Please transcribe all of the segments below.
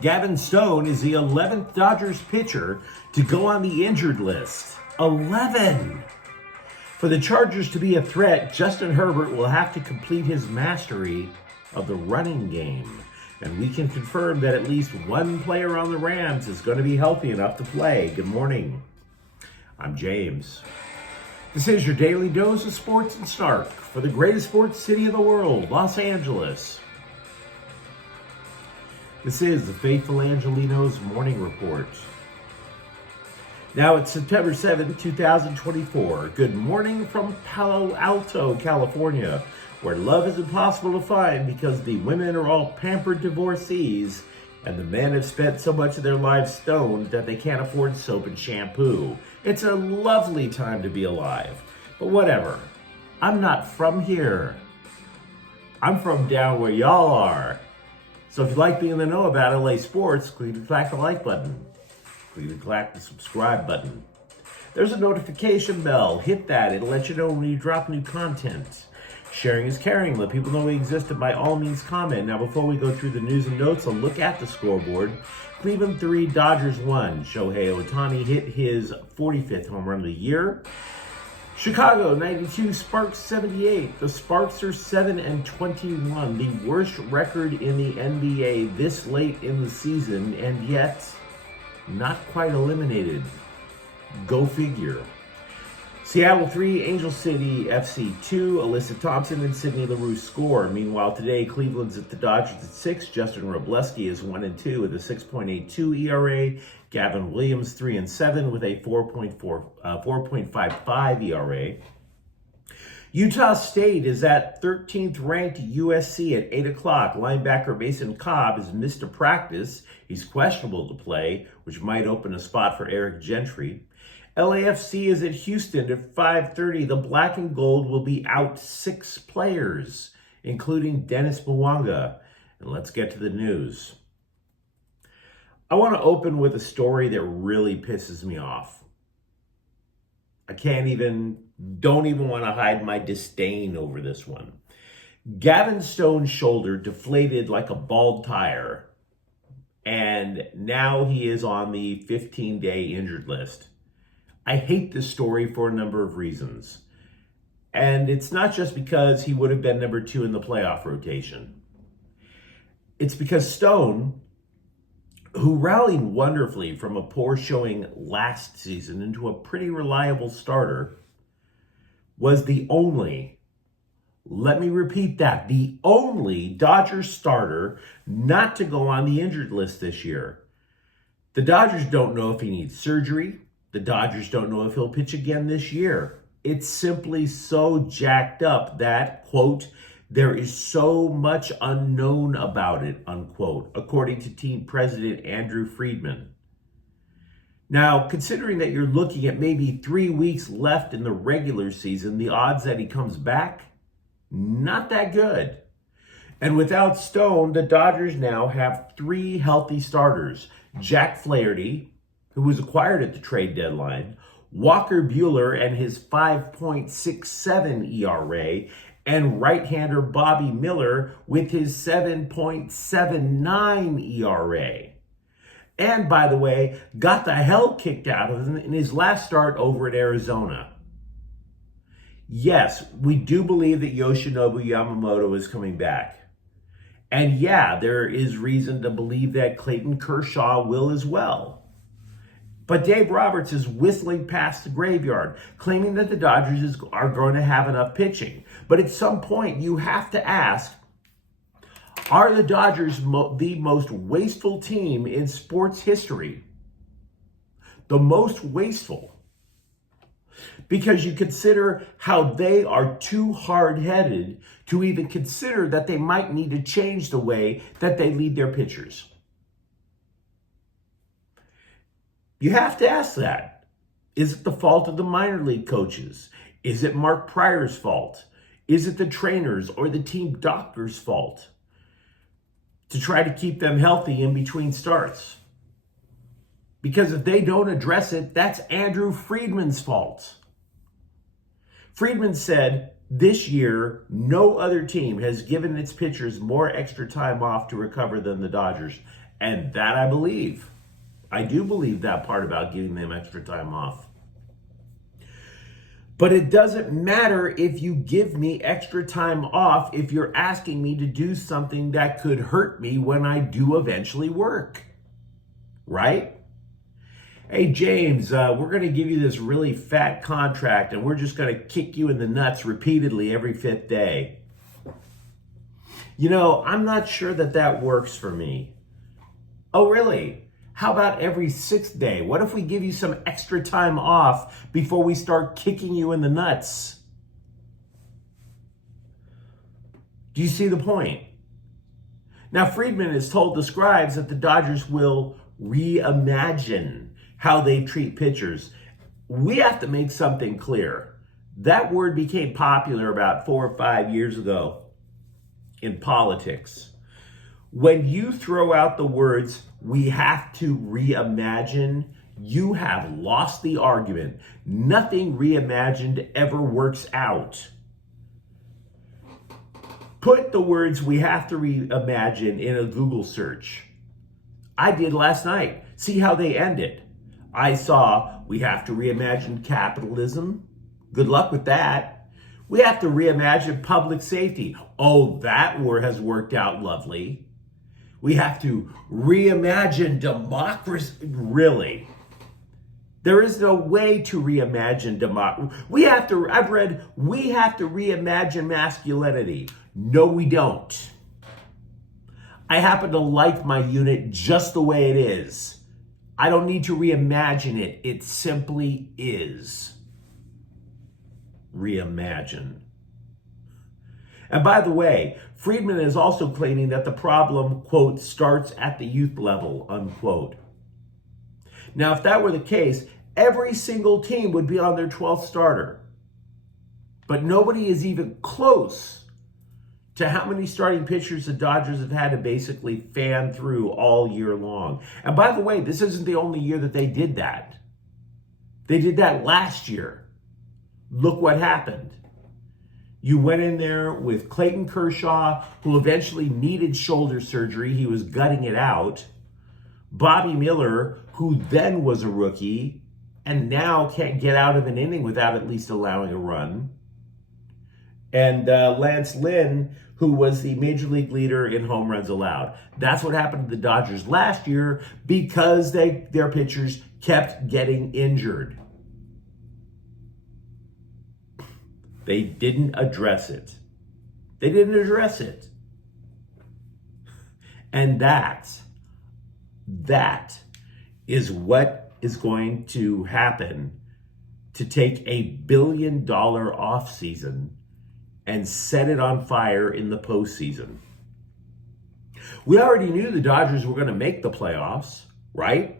Gavin Stone is the 11th Dodgers pitcher to go on the injured list. 11! For the Chargers to be a threat, Justin Herbert will have to complete his mastery of the running game. And we can confirm that at least one player on the Rams is going to be healthy enough to play. Good morning. I'm James. This is your daily dose of sports and snark for the greatest sports city in the world, Los Angeles. This is the faithful Angelenos Morning Report. Now it's September 7th, 2024. Good morning from Palo Alto, California, where love is impossible to find because the women are all pampered divorcees and the men have spent so much of their lives stoned that they can't afford soap and shampoo. It's a lovely time to be alive. But whatever. I'm not from here. I'm from down where y'all are. So if you like being in the know about LA sports, click the like button. Click the subscribe button. There's a notification bell. Hit that. It'll let you know when we drop new content. Sharing is caring. Let people know we exist, and by all means comment. Now, before we go through the news and notes, a look at the scoreboard. Cleveland 3, Dodgers 1. Shohei Ohtani hit his 45th home run of the year. Chicago 92, Sparks 78. The Sparks are 7-21, the worst record in the NBA this late in the season, and yet not quite eliminated. Go figure. Seattle 3, Angel City FC 2. Alyssa Thompson and Sidney LaRue score. Meanwhile, today, Cleveland's at the Dodgers at 6. Justin Robleski is 1-2 with a 6.82 ERA. Gavin Williams 3-7 with a 4.55 ERA. Utah State is at 13th ranked USC at 8 o'clock. Linebacker Mason Cobb has missed a practice. He's questionable to play, which might open a spot for Eric Gentry. LAFC is at Houston at 5:30. The black and gold will be out 6 players, including Dennis Mwanga. And let's get to the news. I want to open with a story that really pisses me off. Don't even want to hide my disdain over this one. Gavin Stone's shoulder deflated like a bald tire, and now he is on the 15-day injured list. I hate this story for a number of reasons. And it's not just because he would have been number 2 in the playoff rotation. It's because Stone, who rallied wonderfully from a poor showing last season into a pretty reliable starter, was the only, let me repeat that, the only Dodgers starter not to go on the injured list this year. The Dodgers don't know if he needs surgery. The Dodgers don't know if he'll pitch again this year. It's simply so jacked up that, quote, there is so much unknown about it, unquote, according to team president Andrew Friedman. Now, considering that you're looking at maybe 3 weeks left in the regular season, the odds that he comes back, not that good. And without Stone, the Dodgers now have 3 healthy starters. Jack Flaherty, who was acquired at the trade deadline, Walker Buehler and his 5.67 ERA, and right-hander Bobby Miller with his 7.79 ERA. And, by the way, got the hell kicked out of him in his last start over at Arizona. Yes, we do believe that Yoshinobu Yamamoto is coming back. And yeah, there is reason to believe that Clayton Kershaw will as well. But Dave Roberts is whistling past the graveyard, claiming that the Dodgers are going to have enough pitching. But at some point, you have to ask, are the Dodgers the most wasteful team in sports history? The most wasteful. Because you consider how they are too hard-headed to even consider that they might need to change the way that they lead their pitchers. You have to ask that. Is it the fault of the minor league coaches? Is it Mark Pryor's fault? Is it the trainers or the team doctor's fault to try to keep them healthy in between starts? Because if they don't address it, that's Andrew Friedman's fault. Friedman said, this year, no other team has given its pitchers more extra time off to recover than the Dodgers. And that I believe. I do believe that part about giving them extra time off. But it doesn't matter if you give me extra time off if you're asking me to do something that could hurt me when I do eventually work. Right? Hey, James, we're going to give you this really fat contract and we're just going to kick you in the nuts repeatedly every 5th day. You know, I'm not sure that works for me. Oh, really? How about every 6th day? What if we give you some extra time off before we start kicking you in the nuts? Do you see the point? Now, Friedman is told the scribes that the Dodgers will reimagine how they treat pitchers. We have to make something clear. That word became popular about 4 or 5 years ago in politics. When you throw out the words, we have to reimagine, you have lost the argument. Nothing reimagined ever works out. Put the words, we have to reimagine, in a Google search. I did last night. See how they ended. I saw, we have to reimagine capitalism. Good luck with that. We have to reimagine public safety. Oh, that word has worked out lovely. We have to reimagine democracy. Really? There is no way to reimagine democracy. we have to reimagine masculinity. No, we don't. I happen to like my unit just the way it is. I don't need to reimagine it. It simply is. Reimagine. And by the way, Friedman is also claiming that the problem, quote, starts at the youth level, unquote. Now, if that were the case, every single team would be on their 12th starter. But nobody is even close to how many starting pitchers the Dodgers have had to basically fan through all year long. And by the way, this isn't the only year that they did that. They did that last year. Look what happened. You went in there with Clayton Kershaw, who eventually needed shoulder surgery. He was gutting it out. Bobby Miller, who then was a rookie and now can't get out of an inning without at least allowing a run. And Lance Lynn, who was the major league leader in home runs allowed. That's what happened to the Dodgers last year because their pitchers kept getting injured. They didn't address it. They didn't address it. And that is what is going to happen to take $1 billion offseason and set it on fire in the postseason. We already knew the Dodgers were going to make the playoffs, right?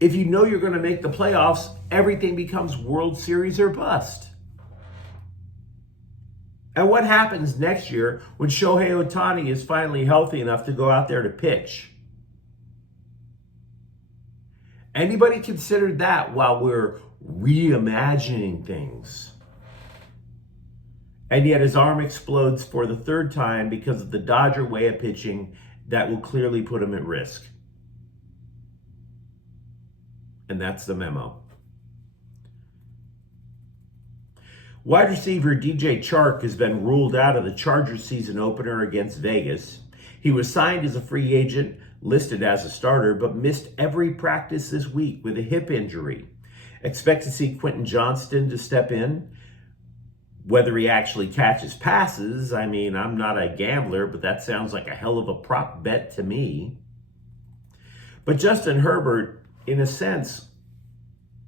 If you know you're going to make the playoffs, everything becomes World Series or bust. And what happens next year when Shohei Ohtani is finally healthy enough to go out there to pitch? Anybody considered that while we're reimagining things? And yet his arm explodes for the 3rd time because of the Dodger way of pitching that will clearly put him at risk. And that's the memo. Wide receiver DJ Chark has been ruled out of the Chargers season opener against Vegas. He was signed as a free agent, listed as a starter, but missed every practice this week with a hip injury. Expect to see Quentin Johnston to step in. Whether he actually catches passes, I mean, I'm not a gambler, but that sounds like a hell of a prop bet to me. But Justin Herbert, in a sense,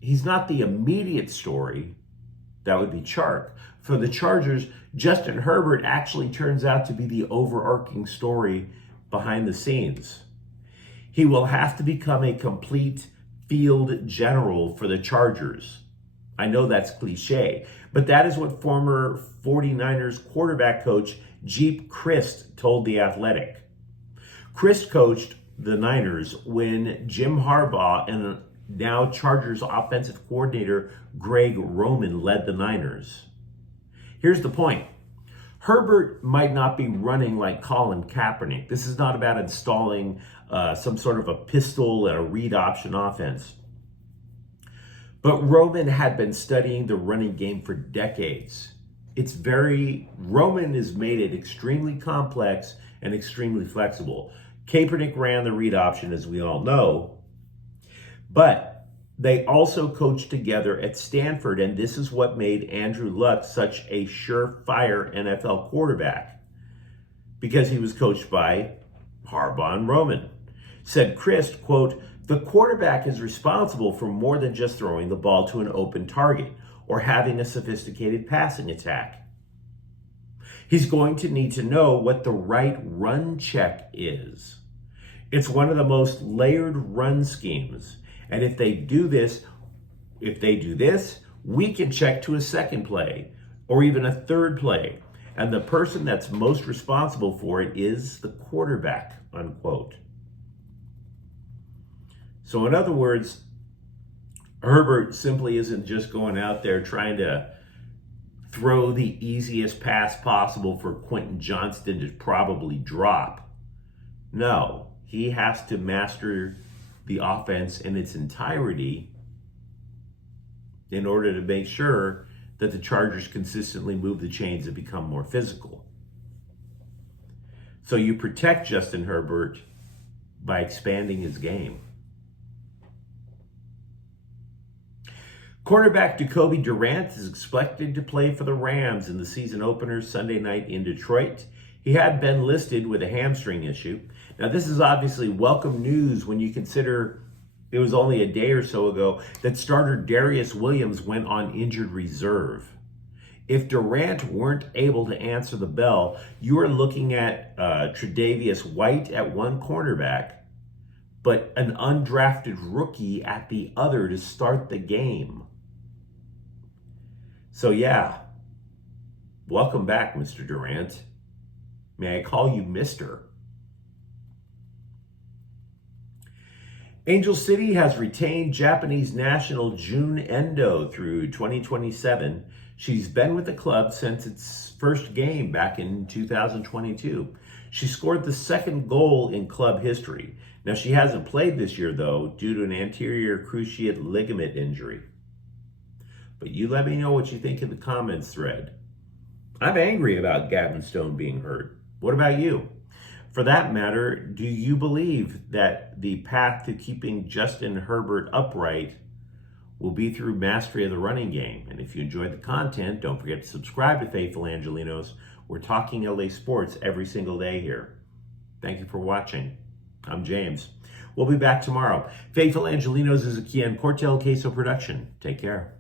he's not the immediate story. That would be Chark. For the Chargers, Justin Herbert actually turns out to be the overarching story behind the scenes. He will have to become a complete field general for the Chargers. I know that's cliche, but that is what former 49ers quarterback coach Jeep Christ told The Athletic. Christ coached the Niners when Jim Harbaugh and now Chargers offensive coordinator Greg Roman led the Niners. Here's the point. Herbert might not be running like Colin Kaepernick. This is not about installing some sort of a pistol and a read option offense. But Roman had been studying the running game for decades. Roman has made it extremely complex and extremely flexible. Kaepernick ran the read option, as we all know, but they also coached together at Stanford, and this is what made Andrew Luck such a surefire NFL quarterback, because he was coached by Harbaugh and Roman. Said Christ, quote, "The quarterback is responsible for more than just throwing the ball to an open target or having a sophisticated passing attack. He's going to need to know what the right run check is. It's one of the most layered run schemes. And if they do this, we can check to a second play or even a third play. And the person that's most responsible for it is the quarterback," unquote. So in other words, Herbert simply isn't just going out there trying to throw the easiest pass possible for Quentin Johnston to probably drop. No, he has to master the offense in its entirety in order to make sure that the Chargers consistently move the chains and become more physical. So you protect Justin Herbert by expanding his game. Quarterback Jacoby Durant is expected to play for the Rams in the season opener Sunday night in Detroit. He had been listed with a hamstring issue. Now, this is obviously welcome news when you consider it was only a day or so ago that starter Darius Williams went on injured reserve. If Durant weren't able to answer the bell, you are looking at Tre'Davious White at one cornerback, but an undrafted rookie at the other to start the game. So yeah, welcome back, Mr. Durant. May I call you Mr.? Angel City has retained Japanese national Jun Endo through 2027. She's been with the club since its first game back in 2022. She scored the second goal in club history. Now, she hasn't played this year, though, due to an anterior cruciate ligament injury. But you let me know what you think in the comments thread. I'm angry about Gavin Stone being hurt. What about you? For that matter, do you believe that the path to keeping Justin Herbert upright will be through mastery of the running game? And if you enjoyed the content, don't forget to subscribe to Faithful Angelenos. We're talking LA sports every single day here. Thank you for watching. I'm James. We'll be back tomorrow. Faithful Angelenos is a Kian Cortel Queso production. Take care.